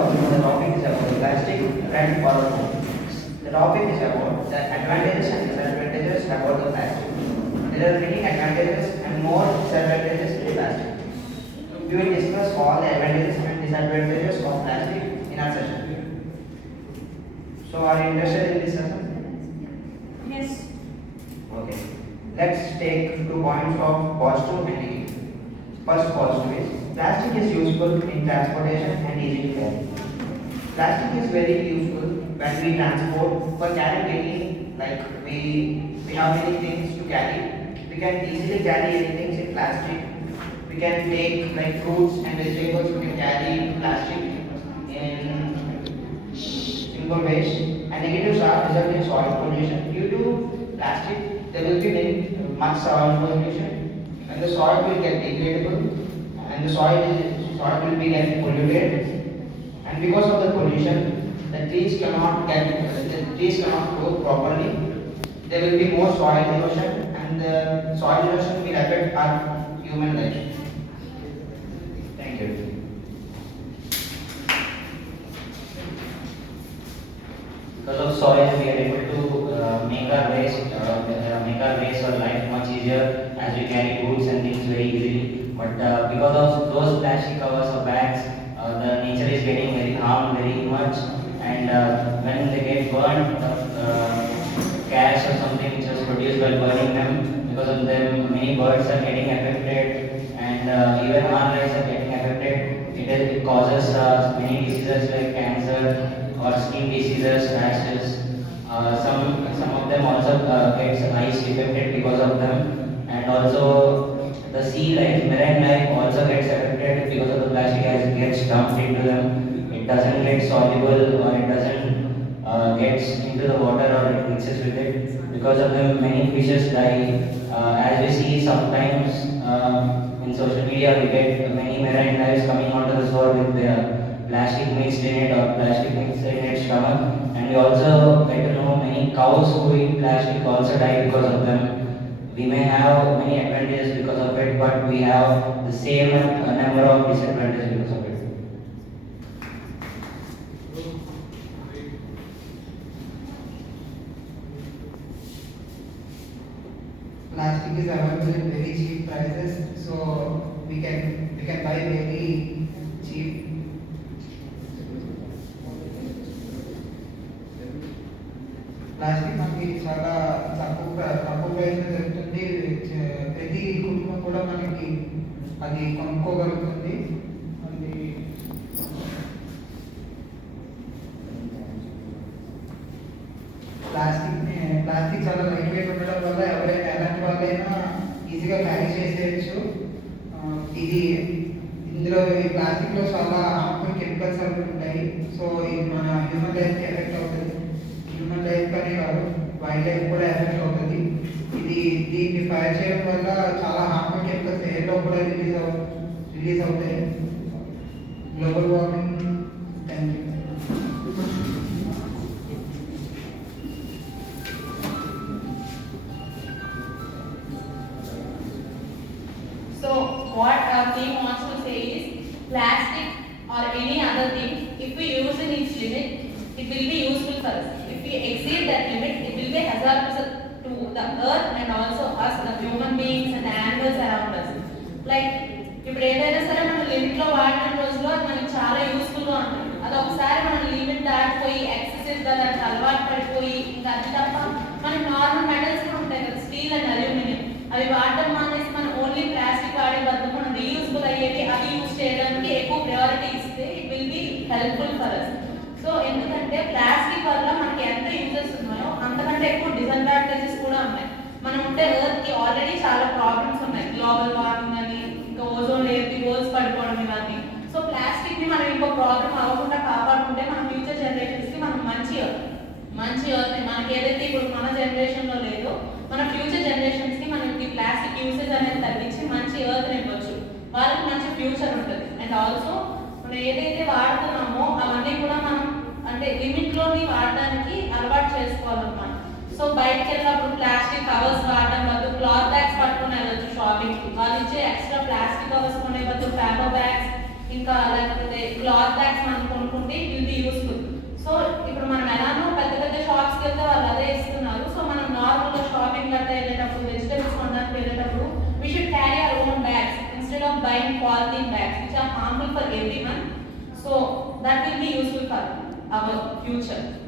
The topic is about plastic and power. The topic is about the advantages and disadvantages about the plastic. There are many advantages and more disadvantages in plastic. We will discuss all the advantages and disadvantages of plastic in our session. So, are you interested in this session? Yes. Okay. Let's take 2 points of positive and negative. First positive is plastic is useful in transportation and easy to carry. Plastic is very useful when we transport for carrying any, like we have many things to carry. We can easily carry anything in plastic. We can take like fruits and vegetables. We can carry plastic in simple ways. And negatives are result in soil pollution. Due to plastic, there will be much soil pollution, and the soil will get degradable, and the soil will be getting polluted. And because of the pollution, the trees cannot grow properly. There will be more soil erosion, and the soil erosion will affect our human life. Thank you. Because of soil, we are able to make our ways or life much easier as we carry goods and things very easily. But because of those plastic covers or bags, the nature is getting very harmed very much. And when they get burned, gas or something which was produced by burning them, because of them, many birds are getting affected, and even our lives are getting affected. It causes many diseases like cancer or skin diseases, rashes. Some of them also gets eyes affected because of them, and also the sea life, marine life also gets affected because of the plastic as it gets dumped into them. It doesn't get soluble, or it doesn't gets into the water, or it mixes with it. Because of them, many fishes die. As we see sometimes in social media, we get many marine lives coming onto the shore with the plastic mixed in it, or plastic mixed in its stomach. And we also get to know many cows who eat plastic also die because of them. We may have many advantages because of it, but we have the same number of disadvantages because of it. Plastic is available in very cheap prices, so we can buy very cheap. Plastic మనకి చాలా తక్కువ ప్రైస్లో దొరుకుతుంది. ప్రతి కుటుంబం కూడా మనకి అది కొనుక్కోగలుగుతుంది. అది ప్లాస్టిక్ చాలా లైట్ వెయిట్ ఉండడం వల్ల ఎవరైనా ఎలాంటి వాళ్ళైనా ఈజీగా క్యారీ చేసేయచ్చు. ఇది ఇందులో ఈ ప్లాస్టిక్లో చాలా హార్మ్ఫుల్ కెమికల్స్ అవి ఉంటాయి. సో ఇది మన హ్యూమన్ లైఫ్కి ఎఫెక్ట్ అవుతుంది. హ్యూమన్ లైఫ్ అనే కాదు, వైల్డ్ లైఫ్ కూడా ఎఫెక్ట్ అవుతుంది. దీన్ని ఫైర్ చేయడం వల్ల చాలా హార్మ్ఫుల్ కెమికల్స్ ఎయిర్లో కూడా రిలీజ్ అవుతాయి. Global warming. Thank you. So what our team wants to say is plastic or any other thing, if we use in its limit, it will be useful for us. If we exceed that limit, it will be hazardous to the earth and also us, the human beings and the animals around us. Like ఇప్పుడు ఏదైనా సరే మనం లిమిట్లో వాడిన రోజులో అది మనకి చాలా యూస్ఫుల్గా ఉంటుంది. అది ఒకసారి మనం లిమిట్ దాటిపోయి ఎక్సెసివ్గా దానికి అలవాటు పడిపోయి ఇంకా అది తప్ప మనకి నార్మల్ మెటల్స్ కూడా ఉంటాయి కదా, స్టీల్ అండ్ అల్యూమినియం, అవి వాడటం మానేసి మనం ఓన్లీ ప్లాస్టిక్ వాడే బదులు మనం రీయూజబుల్ అయ్యేది అవి యూజ్ చేయడానికి ఎక్కువ ప్రయారిటీ ఇస్తే it will be helpful for us. So ఎందుకంటే ప్లాస్టిక్ వల్ల మనకి ఎంత యూజెస్ ఉన్నాయో అంతకంటే ఎక్కువ డిసడ్వాంటేజెస్ కూడా ఉన్నాయి. మనం ఉంటే ఎర్త్కి ఆల్రెడీ చాలా ప్రాబ్లమ్స్ ఉన్నాయి, గ్లోబల్ వార్మింగ్ అని, ఇంకా ఓజోన్ లేయర్కి హోల్స్ పడిపోవడం ఇవన్నీ. సో ప్లాస్టిక్ని మనం ఇంకో ప్రాబ్లం అవ్వకుండా కాపాడుకుంటే మన ఫ్యూచర్ జనరేషన్స్కి మనం మంచి ఎర్త్ని, మనకి ఏదైతే ఇప్పుడు మన జనరేషన్లో లేదో మన ఫ్యూచర్ జనరేషన్స్కి మనకి ప్లాస్టిక్ యూసేజ్ అనేది తగ్గించి మంచి ఎర్త్ని ఇవ్వచ్చు. వాళ్ళకి మంచి ఫ్యూచర్ ఉంటుంది. అండ్ ఆల్సో మనం ఏదైతే వాడుతున్నామో అవన్నీ కూడా మనం అంటే లిమిట్లోని వాడడానికి అలవాటు చేసుకోవాలన్నమాట. సో బయటకు వెళ్ళినప్పుడు ప్లాస్టిక్ కవర్స్ వాడడం బదులు క్లాత్ బ్యాగ్స్ పట్టుకుని వెళ్ళొచ్చు షాపింగ్కి. వాళ్ళు ఇచ్చే ఎక్స్ట్రా ప్లాస్టిక్ కవర్స్ కొనే బదులు పేపర్ బ్యాగ్స్ ఇంకా లేకపోతే క్లాత్ బ్యాగ్స్ మనం కొనుక్కుంటే polythene bags which are harmful for everyone. So that will be useful for our future.